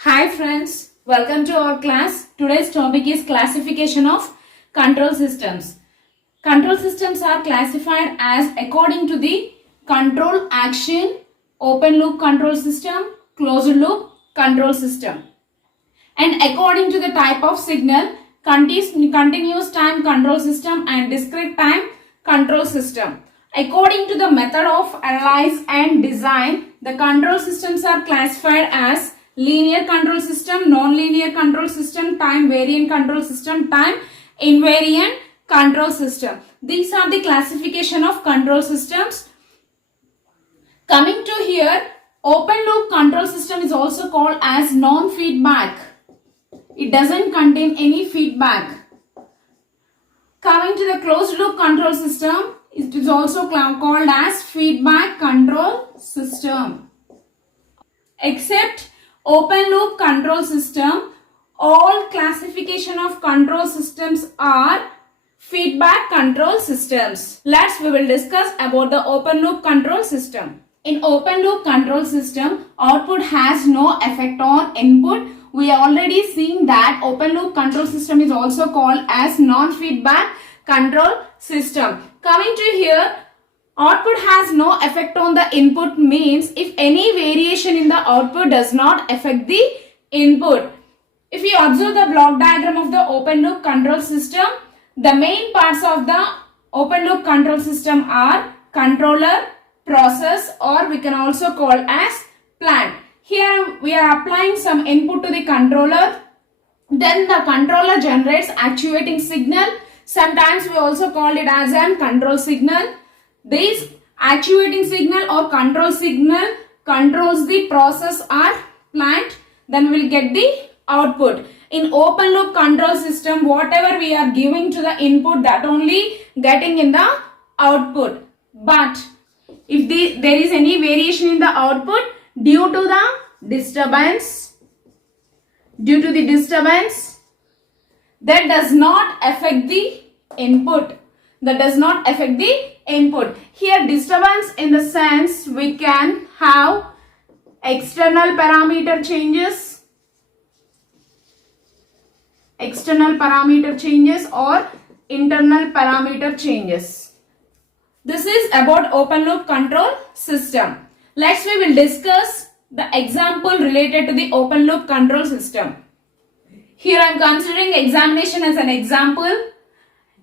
Hi friends, welcome to our class. Today's topic is classification of control systems. Control systems are classified as according to the control action, open loop control system, closed loop control system, and according to the type of signal, continuous time control system and discrete time control system. According to the method of analyze and design, the control systems are classified as linear control system, non-linear control system, time variant control system, time invariant control system. These are the classification of control systems. Coming to here, open loop control system is also called as non-feedback. It doesn't contain any feedback. Coming to the closed loop control system, it is also called as feedback control system. Except open loop control system, all classification of control systems are feedback control systems. We will discuss about the open loop control system. In open loop control system, output has no effect on input. We are already seeing that open loop control system is also called as non-feedback control system. Coming to here, output has no effect on the input means if any variation in the output does not affect the input. If you observe the block diagram of the open loop control system, the main parts of the open loop control system are controller, process, or we can also call as plant. Here we are applying some input to the controller. Then the controller generates actuating signal. Sometimes we also call it as a control signal. This actuating signal or control signal controls the process or plant. Then we will get the output. In open loop control system, whatever we are giving to the input, that only getting in the output. But if there is any variation in the output due to the disturbance, that does not affect the input. Here disturbance in the sense we can have external parameter changes or internal parameter changes. This is about open loop control system. We will discuss the example related to the open loop control system. Here I am considering examination as an example,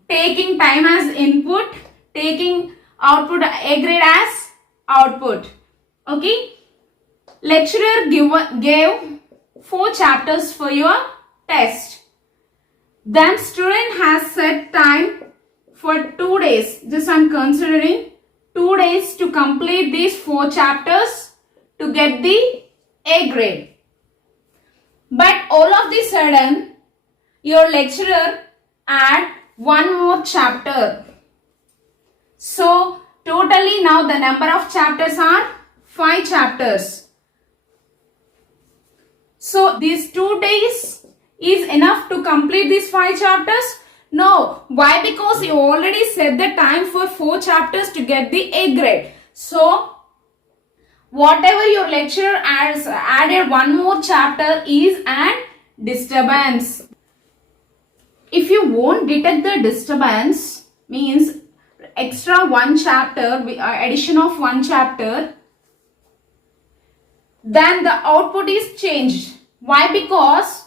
taking time as input, taking output A grade as output. Okay. Lecturer gave 4 chapters for your test. Then student has set time for 2 days. Just I am considering 2 days to complete these 4 chapters to get the A grade. But all of the sudden, your lecturer add 1 more chapter. So, totally now the number of chapters are 5 chapters. So, these 2 days is enough to complete these 5 chapters? No. Why? Because you already set the time for 4 chapters to get the A grade. So, whatever your lecturer has added 1 more chapter is an disturbance. If you won't detect the disturbance, means extra 1 chapter, addition of 1 chapter, then the output is changed. Why? Because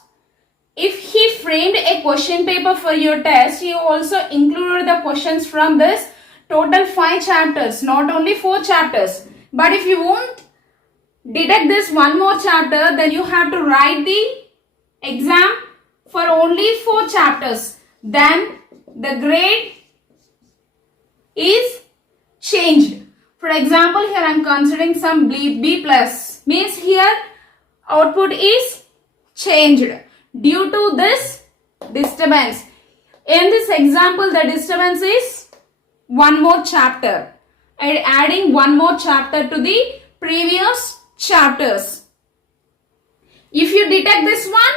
if he framed a question paper for your test, he also included the questions from this total 5 chapters, not only 4 chapters. But if you won't detect this 1 more chapter, then you have to write the exam for only 4 chapters. Then the grade is changed. For example, here I am considering some B plus. Means here output is changed due to this disturbance. In this example, the disturbance is 1 more chapter. And adding 1 more chapter to the previous chapters. If you detect this one,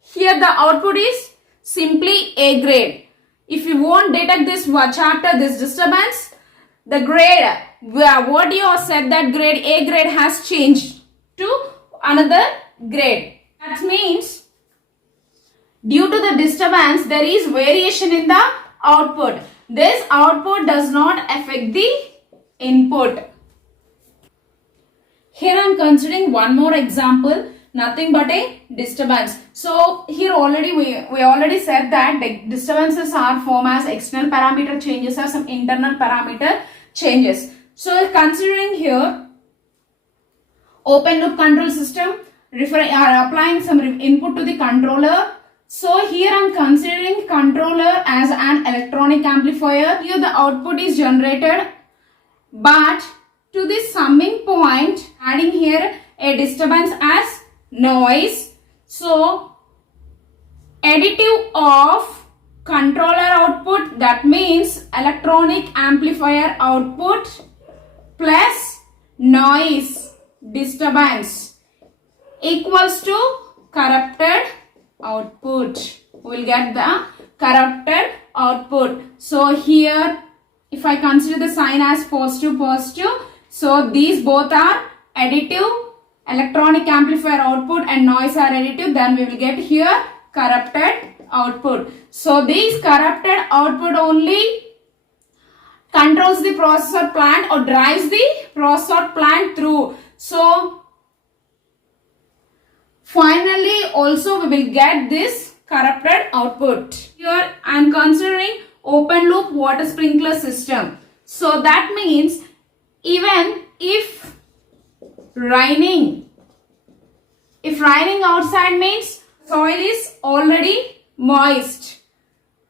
here the output is simply A grade. If you won't detect this chapter, this disturbance, the grade, what you have said that grade A grade has changed to another grade. That means due to the disturbance, there is variation in the output. This output does not affect the input. Here I am considering one more example, nothing but a disturbance. So here already we already said that the disturbances are formed as external parameter changes or some internal parameter changes. So considering here open loop control system, applying some input to the controller. So here I am considering controller as an electronic amplifier. Here the output is generated, but to this summing point, adding here a disturbance as noise. So additive of controller output, that means electronic amplifier output plus noise disturbance equals to corrupted output. We will get the corrupted output. So here if I consider the sign as positive, so these both are additive, electronic amplifier output and noise are additive, then we will get here corrupted output. So these corrupted output only controls the processor plant or drives the processor plant through. So finally also we will get this corrupted output. Here I am considering open loop water sprinkler system. So that means even if raining outside means soil is already moist,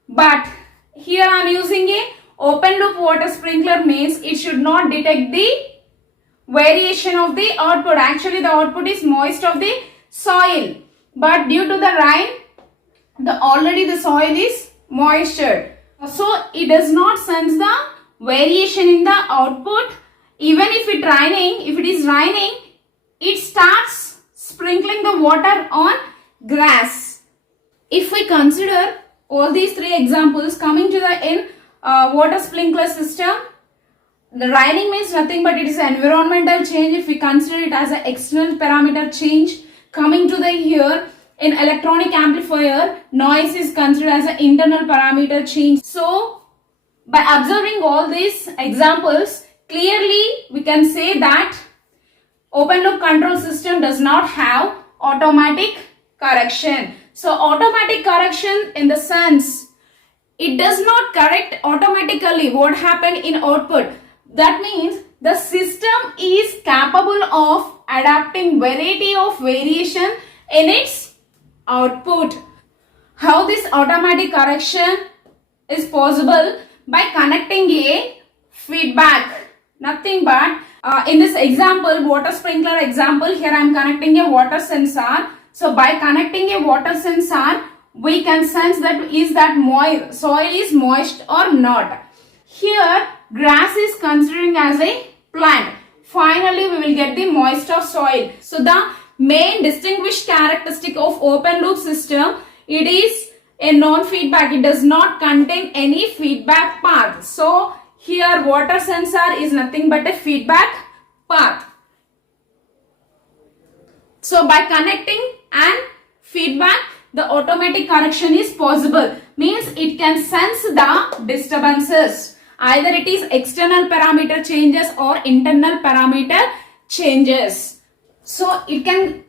but here I am using a open loop water sprinkler means it should not detect the variation of the output. Actually the output is moist of the soil, but due to the rain already the soil is moisture. So it does not sense the variation in the output. Even if it is raining, it starts sprinkling the water on grass. If we consider all these three examples coming to the water sprinkler system, the raining means nothing but it is an environmental change. If we consider it as an external parameter change, coming to the here in electronic amplifier, noise is considered as an internal parameter change. So by observing all these examples, clearly we can say that open loop control system does not have automatic correction. So automatic correction in the sense it does not correct automatically what happened in output. That means the system is capable of adapting variety of variation in its output. How this automatic correction is possible? By connecting a feedback. Nothing but in this example, water sprinkler example, here I am connecting a water sensor. So by connecting a water sensor, we can sense that is that soil is moist or not. Here grass is considering as a plant. Finally we will get the moist of soil. So the main distinguished characteristic of open loop system, it is a non-feedback. It does not contain any feedback path. So here water sensor is nothing but a feedback path. So by connecting and feedback, the automatic correction is possible. Means it can sense the disturbances. Either it is external parameter changes or internal parameter changes. So it can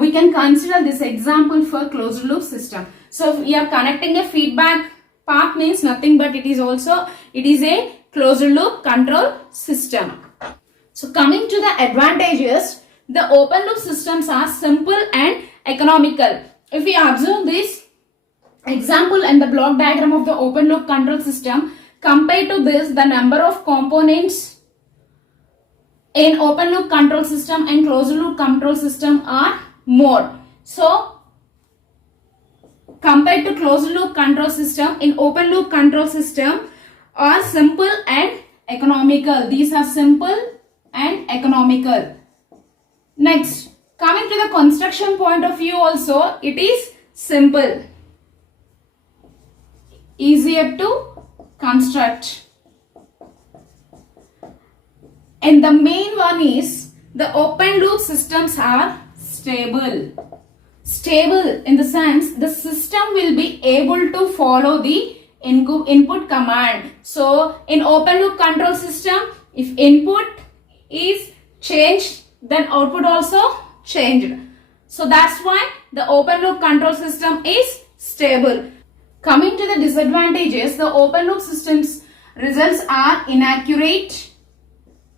we can consider this example for closed loop system. So if we are connecting a feedback path means nothing but it is a closed loop control system. So coming to the advantages, the open loop systems are simple and economical. If we observe this example and the block diagram of the open loop control system, compared to this, the number of components in open loop control system and closed loop control system are more. So compared to closed loop control system, in open loop control system are simple and economical. These are simple and economical. Next, coming to the construction point of view also, it is simple, easier to construct. And the main one is the open loop systems are stable. stable in the sense the system will be able to follow the input command. So in open loop control system, if input is changed, then output also changed. So that's why the open loop control system is stable. Coming to the disadvantages, the open loop system's results are inaccurate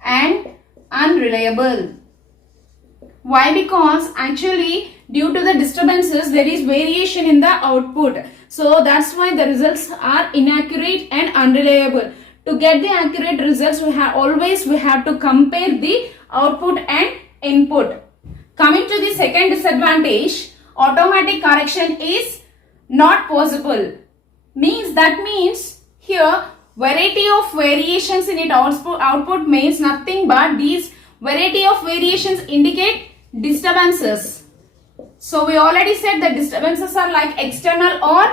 and unreliable. Why? Because actually due to the disturbances there is variation in the output. So that's why the results are inaccurate and unreliable. To get the accurate results, we have to compare the output and input. Coming to the second disadvantage, automatic correction is not possible. That means here variety of variations in its output means nothing but these variety of variations indicate disturbances. So we already said that disturbances are like external or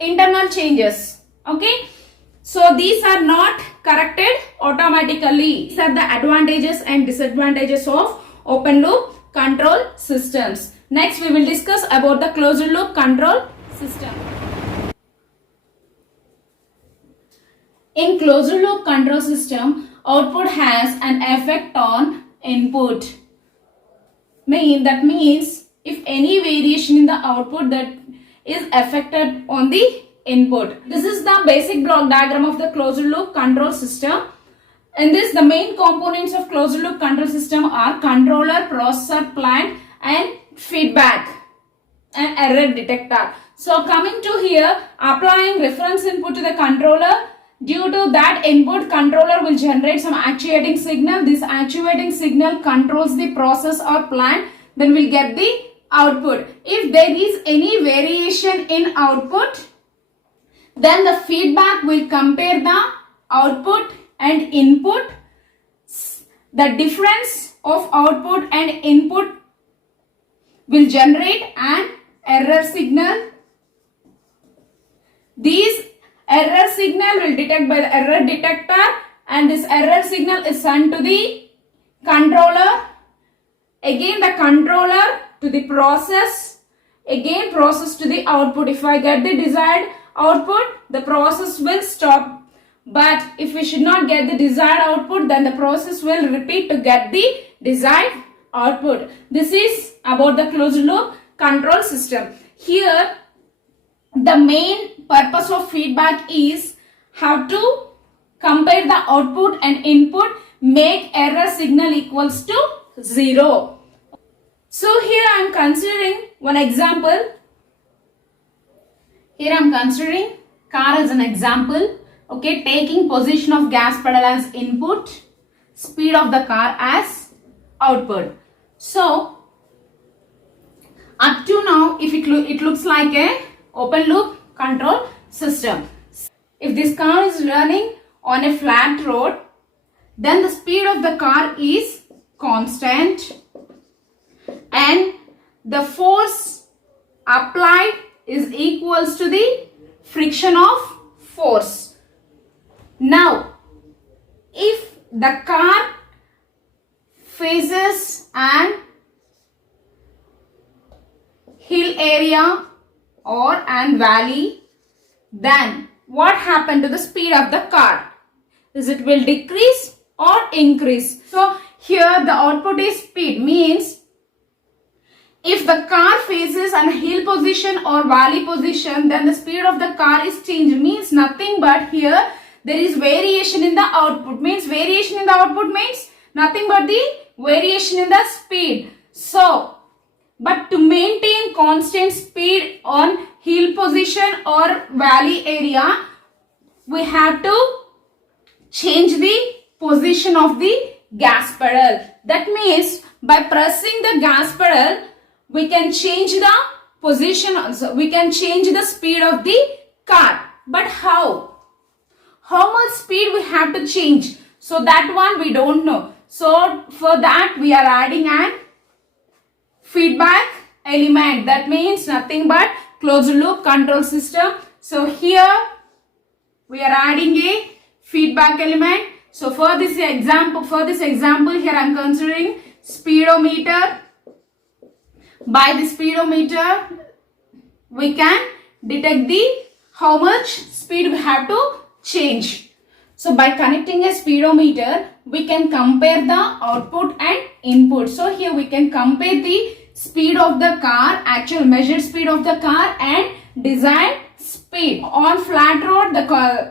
internal changes. Okay. So these are not corrected automatically. These are the advantages and disadvantages of open loop control systems. Next we will discuss about the closed loop control system. In closed loop control system, output has an effect on input. That means if any variation in the output that is affected on the input. This is the basic block diagram of the closed loop control system. In this, the main components of closed loop control system are controller, processor, plant and feedback and error detector. So coming to here, applying reference input to the controller. Due to that input, controller will generate some actuating signal. This actuating signal controls the process or plant. Then we'll get the output. If there is any variation in output, then the feedback will compare the output and input. The difference of output and input will generate an error signal. These error signal will detect by the error detector, and this error signal is sent to the controller. Again the controller to the process. Again process to the output. If I get the desired output, the process will stop. But if we should not get the desired output, then the process will repeat to get the desired output. This is about the closed loop control system. Here the main purpose of feedback is how to compare the output and input, make error signal equals to 0. So here I am considering one example. Here I am considering car as an example. Okay, taking position of gas pedal as input, speed of the car as output. So up to now, if it looks like a open loop control system. If this car is running on a flat road, then the speed of the car is constant and the force applied is equals to the friction of force. Now, if the car faces an hill area or an valley, then what happened to the speed of the car? Is it will decrease or increase? So here the output is speed, means if the car faces an hill position or valley position, then the speed of the car is changed, means nothing but here there is variation in the output, means variation in the output means nothing but the variation in the speed. So but to maintain constant speed on hill position or valley area, we have to change the position of the gas pedal. That means by pressing the gas pedal, we can change the position also. We can change the speed of the car. But how? How much speed we have to change? So that one we don't know. So for that we are adding an feedback element. That means nothing but closed loop control system. So here we are adding a feedback element. So for this example here I am considering speedometer. By the speedometer, we can detect the how much speed we have to change. So by connecting a speedometer, we can compare the output and input. So here we can compare the speed of the car, actual measured speed of the car and desired speed. On flat road, the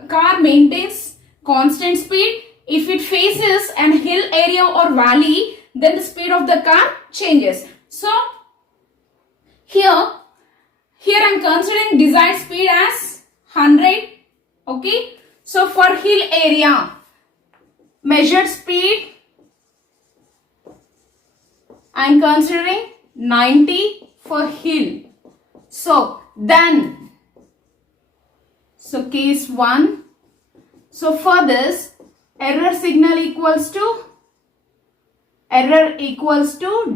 car maintains constant speed. If it faces an hill area or valley, then the speed of the car changes. So here I am considering desired speed as 100. Okay. So for hill area, measured speed I am considering 90 for hill. So then, so case 1. So for this, error signal equals to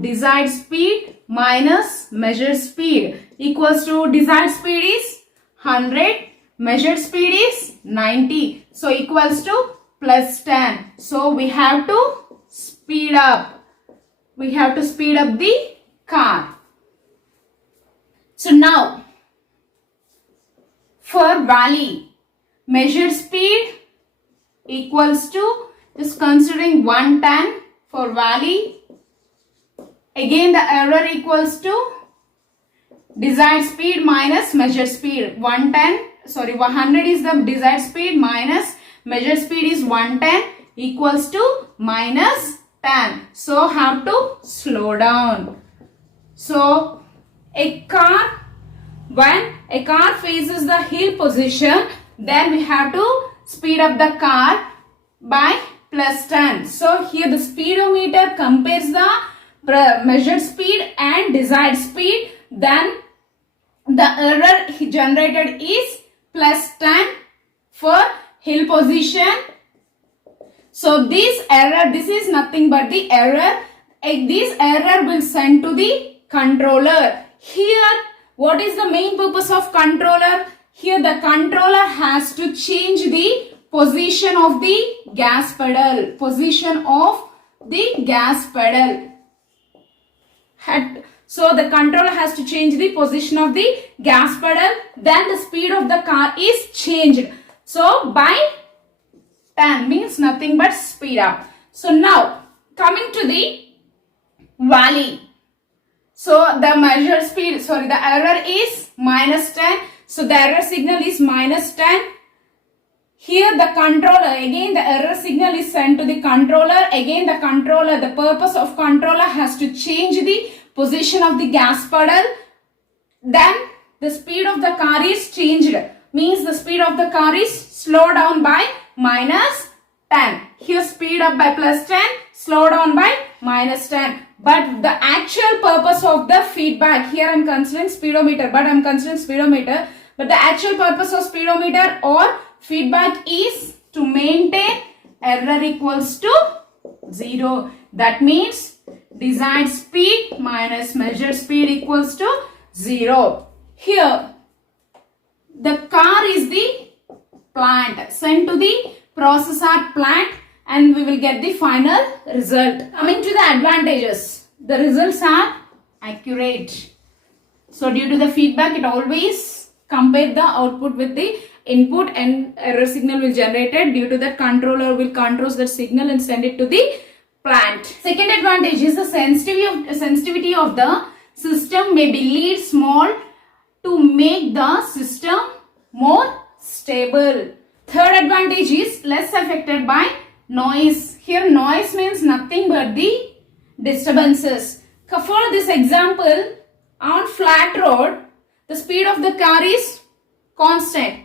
desired speed minus measured speed equals to desired speed is 100, measured speed is 90. So equals to plus 10. So we have to speed up. We have to speed up the car. So now for valley, measured speed equals to, just considering 110 for valley. Again the error equals to desired speed minus measured speed. 100 is the desired speed minus measured speed is 110 equals to minus 10. So have to slow down. So when a car faces the hill position, then we have to speed up the car by plus 10. So here the speedometer compares the measured speed and desired speed. Then the error generated is plus 10 for hill position. So this is nothing but the error. This error will send to the controller. Here, what is the main purpose of controller? Here the controller has to change the position of the gas pedal. So the controller has to change the position of the gas pedal. Then the speed of the car is changed. So by 10 means nothing but speed up. So now coming to the valley. So the the error is minus 10. So the error signal is minus 10. Here the controller, again the error signal is sent to the controller. Again the purpose of controller has to change the position of the gas pedal. Then the speed of the car is changed. Means the speed of the car is slowed down by minus 10. Here speed up by plus 10, slow down by minus 10. But the actual purpose of the feedback, here I am considering speedometer, but the actual purpose of speedometer or feedback is to maintain error equals to 0. That means desired speed minus measured speed equals to 0. Here the car is the plant, sent to the processor plant, and we will get the final result. Coming to the advantages, the results are accurate. So due to the feedback, it always compare the output with the input and error signal will generated. Due to that, controller will control that signal and send it to the plant. Second advantage is the sensitivity of the system may be lead small to make the system more stable. Third advantage is less affected by noise. Here noise means nothing but the disturbances. For this example, on flat road, the speed of the car is constant.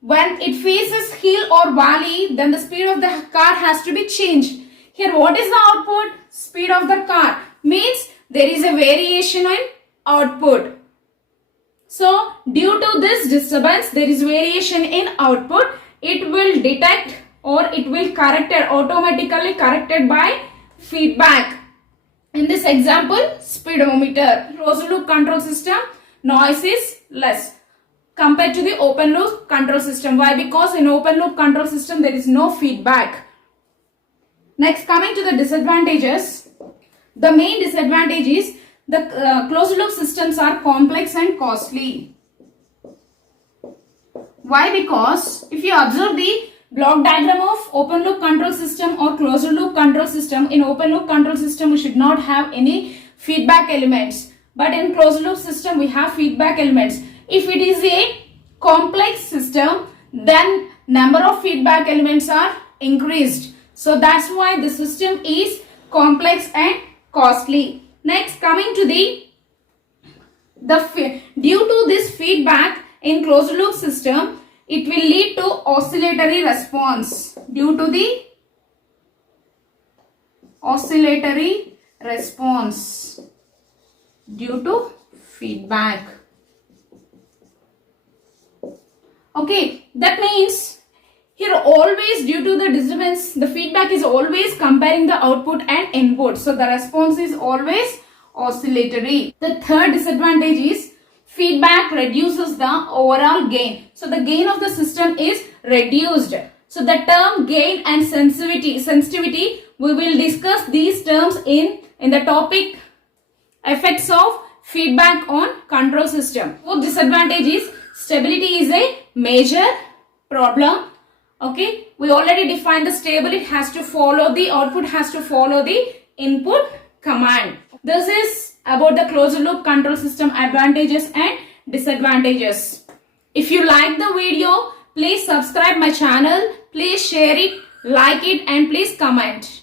When it faces hill or valley, then the speed of the car has to be changed. Here what is the output? Speed of the car means there is a variation in output. So due to this disturbance, there is variation in output. It will detect or it will automatically corrected by feedback. In this example, speedometer, closed loop control system, noise is less compared to the open loop control system. Why? Because in open loop control system there is no feedback. Next, coming to the disadvantages. The main disadvantage is the closed loop systems are complex and costly. Why? Because if you observe the block diagram of open loop control system or closed loop control system, in open loop control system we should not have any feedback elements, but in closed loop system we have feedback elements. If it is a complex system, then number of feedback elements are increased. So that's why the system is complex and costly. Next, coming to the due to this feedback in closed loop system, it will lead to oscillatory response. Due to the oscillatory response due to feedback. Okay, that means here always due to the disturbance, the feedback is always comparing the output and input. So the response is always oscillatory. The third disadvantage is feedback reduces the overall gain. So the gain of the system is reduced. So the term gain and sensitivity, we will discuss these terms in the topic effects of feedback on control system. Fourth disadvantage is stability is a major problem. Okay, we already defined the stable. It has to follow the output, has to follow the input command. This is about the closed loop control system advantages and disadvantages. If you like the video, please subscribe my channel, please share it, like it, and please comment.